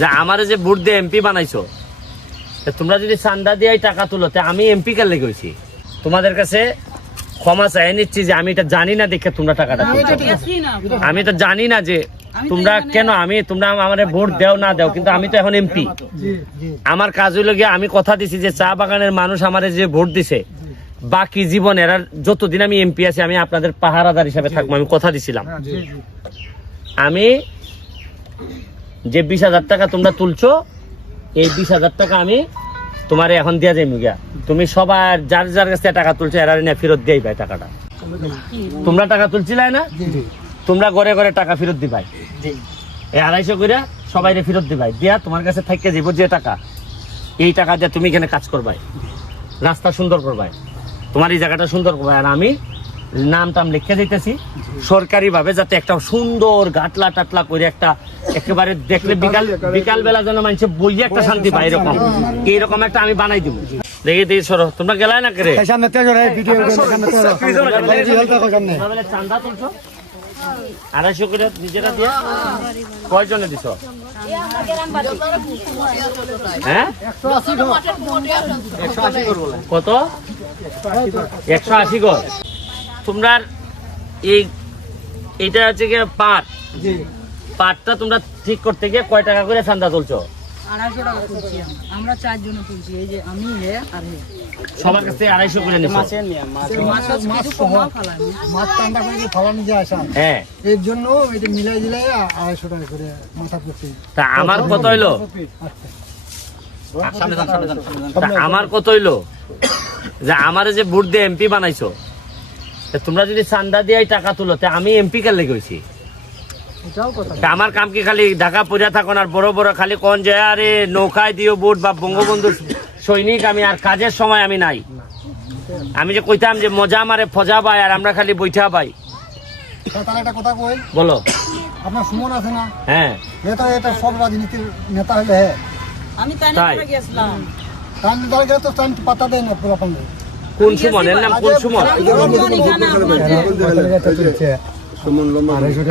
যে আমার যে ভোট দিয়ে এমপি বানাইছো, তোমরা যদি চান্দা দিয়ে টাকা তুলো, আমি এমপি কার লেগে হয়েছি। তোমাদের কাছে ক্ষমা চাই নিচ্ছি যে আমি এটা জানি না দেখে তোমরা টাকাটা তুলছো। আমি তো জানি না যে তোমরা কেন তোমরা আমার ভোট দেও না দেও, কিন্তু আমি তো এখন এমপি। আমার কাজ হইল গিয়ে আমি কথা দিছি যে চা বাগানের মানুষ আমার যে ভোট দিছে বাকি জীবন এরা যতদিন আমি এমপি আছি আমি আপনাদের পাহারাদার হিসাবে থাকবো, আমি কথা দিছিলাম। আমি যে 20,000 টাকা তোমরা তুলছো, এই 20,000 টাকা আমি তোমার এখন দিয়া যাই মুগিয়া। তুমি সবার যার যার কাছে টাকা তুলছো এরা নিয়ে ফেরত দিয়াই ভাই টাকাটা। তোমরা টাকা তুলছিলাই না, তোমরা ঘরে ঘরে টাকা ফেরত দিবাই। এই 250 করে সবাই ফেরত দিবাই, দিয়া তোমার কাছে থাকতে যাবো যে টাকা, এই টাকা দিয়ে তুমি এখানে কাজ করবাই, রাস্তা সুন্দর করবাই, তোমার এই জায়গাটা সুন্দর করবাই। আর আমি নাম টাম লিখে দিতেছি সরকারি ভাবে, যাতে একটা সুন্দর গাটলা টাটলা করে একটা একেবারে দেখলে বিকাল বেলা যেন মানুষের বইয়ে একটা শান্তি পায়, এইরকম একটা আমি বানাই দিব। দেখি দেখি সরো, তোমরা গেলাই না করে চান্দা তুলছো 250 করে নিজেরা দিয়ে কয়জনে দিছ? হ্যাঁ কত? 180 গজ। তোমরা এইটা হচ্ছে কি পাটটা তোমরা ঠিক করতে গিয়ে কয় টাকা করে চান্দা তুলছো? 250 টাকা তুলছি আমরা 4 জন তুলছি, এই যে আমি হে আর হে সবার কাছে 250 করে নিছো। মাছ চান্দা করে যে খাওয়ানো যায় আসা, হ্যাঁ এর জন্য এটা মিলাই দিলাই 250 টাকা করে মাথা প্রতি। তা আমার কত হইলো? আমার কত হইলো যে আমার যে ভোট দিয়ে এমপি বানাইছো, তোমরা যদি চান্দা দিয়ে টাকা তুলো, আমি এমপি কার লেগে হয়েছি। আমার কাম কি খালি ঢাকা পড়িয়া থাকো আর বড় বড় খালি কোন যে আরে নৌকায় দিও ভোট বা বঙ্গবন্ধু সৈনিক, আমি আর কাজের সময় আমি নাই। আমি যে কইতাম যে মজা মারে ফজা পাই আর আমরা খালি বৈঠা পাই। তাহলে একটা কথা কই, বলো। আপনার সুমন আছে না? হ্যাঁ এটা সব রাজনীতির নেতা হলে আমি তাই গেছিলাম, তাই গেলে তো টাইম পাতা দেয় না পুরো পাঙ্গে। কোন সুমন? এর নাম কোন সুমন?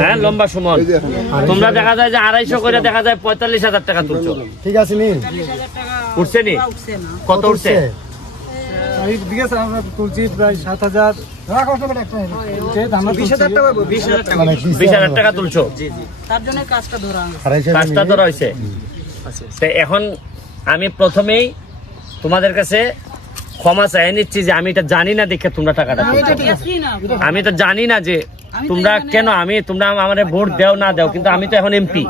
হ্যাঁ লম্বা সুমন। তোমরা দেখা যায় যে 250 করে দেখা যায় 45,000 টাকা তুলছো। ঠিক আছে নি, উঠছে নি? কত উঠছে? তুলছি প্রায় 7,000 20,000 টাকা তুলছো। তার জন্য কাজটা ধরা হয়েছে। এখন আমি প্রথমেই তোমাদের কাছে ক্ষমা চাই নিচ্ছি যে আমি এটা জানি না দেখে তোমরা টাকাটা তুলছো। আমি তো জানি না যে তোমরা কেন তোমরা আমার ভোট দেও না দেও, কিন্তু আমি তো এখন এমপি।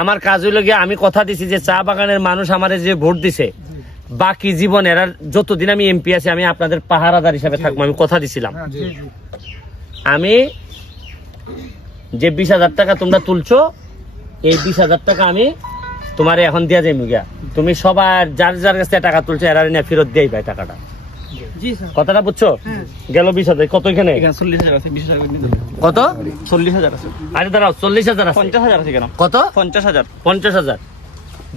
আমার কাজ হইল গিয়ে আমি কথা দিছি যে চা বাগানের মানুষ আমার যে ভোট দিছে বাকি জীবন এরা যতদিন আমি এমপি আছি আমি আপনাদের পাহারাদার হিসাবে থাকবো, আমি কথা দিছিলাম। আমি যে 20,000 টাকা তোমরা তুলছো, এই 20,000 টাকা আমি তোমার এখন দিয়া যাই মুগিয়া। তুমি সবার যার যার কাছে টাকা তুলছো এরা নিয়ে ফেরত দিয়াই ভাই টাকাটা। কথাটা বুঝছো? গেল 20,000। কত এখানে? 40,000 আছে, 20,000 কত? 40,000 আছে। আরে দাঁড়াও, 40,000 আছে। 50,000 আছে কেন? কত? 50,000। 50,000।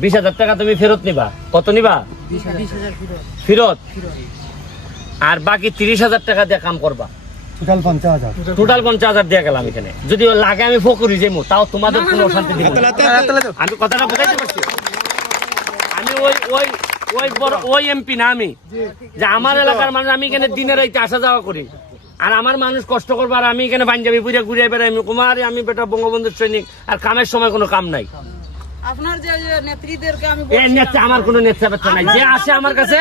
20,000 টাকা তুমি ফেরত নিবা। কত নিবা? 20,000 ফেরত। আর বাকি 30,000 টাকা দিয়ে কাম করবা। টোটাল 50,000। টোটাল 50,000 দিয়ে গেলাম এখানে। যদি লাগে আমি ফকরি যাইমু, তাও তোমাদের কোনো অশান্তি দিব না। আমি কথাটা বুঝাইতে পারছি? আমি ওই এমপি না, আমি যে আমার এলাকার মানুষ, আমি এখানে দিনের রাইতে আসা যাওয়া করি, আর আমার মানুষ কষ্ট করবো, আর আমি এখানে পাঞ্জাবি পুরে ঘুরে বেড়াই কুমার, আমি বেটা বঙ্গবন্ধুর সৈনিক, আর কামের সময় কোনো কাম নাই। আপনার যে নেত্রীদেরকে আমি আমার কোনো নেতা বেতা নাই। যে আসে আমার কাছে,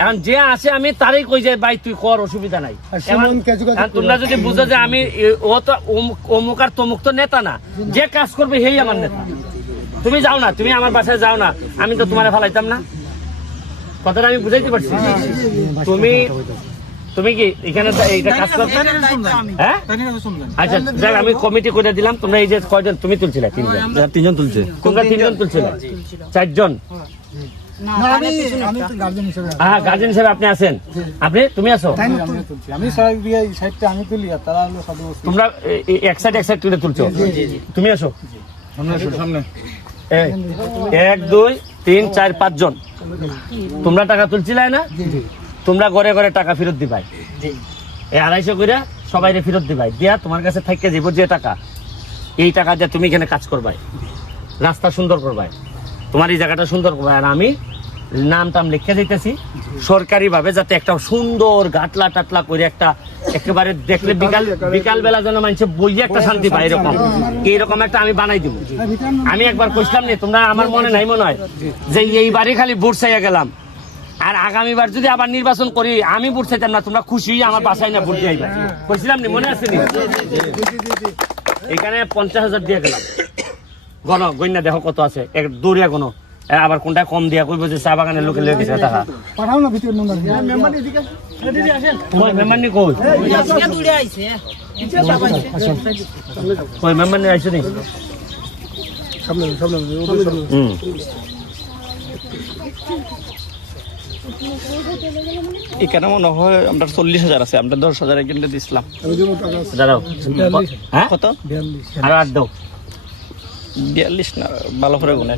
এখন যে আসে আমি তারই কই যাই ভাই তুই কর, অসুবিধা নাই। তোমরা যদি বুঝো যে আমি ও তো অমুক আর তমুক তো নেতা না, যে কাজ করবে সেই আমার নেতা। তুমি যাও না, তুমি আমার বাসায় যাও না, আমি তো তোমার ফালাইতাম না। কথাটা আমি বুঝাইতে পারছি? তুমি কি এখানে এইটা কাজ করতে? হ্যাঁ আচ্ছা যাক, আমি কমিটি করে দিলাম। তোমরা এই যে কয়জন তুমি তুলছিলে? 3জন তুলছে। তোমরা 3জন তুলছিলে? 4জন। হ্যাঁ গার্জেন হিসেবে আপনি আছেন। তুমি আছো? তোমরা এক সাইড তুলে তুলছো। তুমি আসো সামনে। 1 2 3 4 5 জন তোমরা টাকা তুলছিলে না? তোমরা ঘরে ঘরে টাকা ফেরত দিবাই। এই 250 করে সবাই ফেরত দিবাই, দিয়া তোমার কাছে থাকতে যাবো যে টাকা, এই টাকা দিয়ে তুমি এখানে কাজ করবাই, রাস্তা সুন্দর করবাই, তোমার এই জায়গাটা সুন্দর করবে। আর আমি নাম টাম লিখে দিতেছি সরকারি ভাবে, যাতে একটা সুন্দর গাটলা টাটলা করে একটা একেবারে দেখলে বিকাল বেলা যেন মানুষের বইয়ে একটা শান্তি পায়, এরকম একটা আমি বানাই দিব। আমি একবার কইছিলাম নি, তোমরা আমার মনে নাই মনে হয়, যে এইবারই খালি ভোট চাইয়া গেলাম, আর আগামীবার যদি আবার নির্বাচন করি আমি ভোট চাইতাম না, তোমরা খুশি আমার বাসায় না ভোট দিয়াইবা। কইছিলাম নি, মনে আছে নি? এখানে 50,000 দিয়ে গেলাম। গণ্যা দেখো কত আছে, এক দৌড়িয়া কোনো আবার কোনটা কম দিয়া কইব যে চা বাগানের লোকে লেগে গেছে টাকা। পাঠাও না ভিতরে নম্বর কই মেম্বার নি কই? দূরে আইছে কই মেম্বার নি আইছে নি? হুম। এখানে মনে হয় আমরা 40,000 আছে, আমরা 10,000 একজনকে দিছিলাম। দাঁড়াও, হ্যাঁ কত? আর 8 দাও। 42 না, ভালো করে গুনে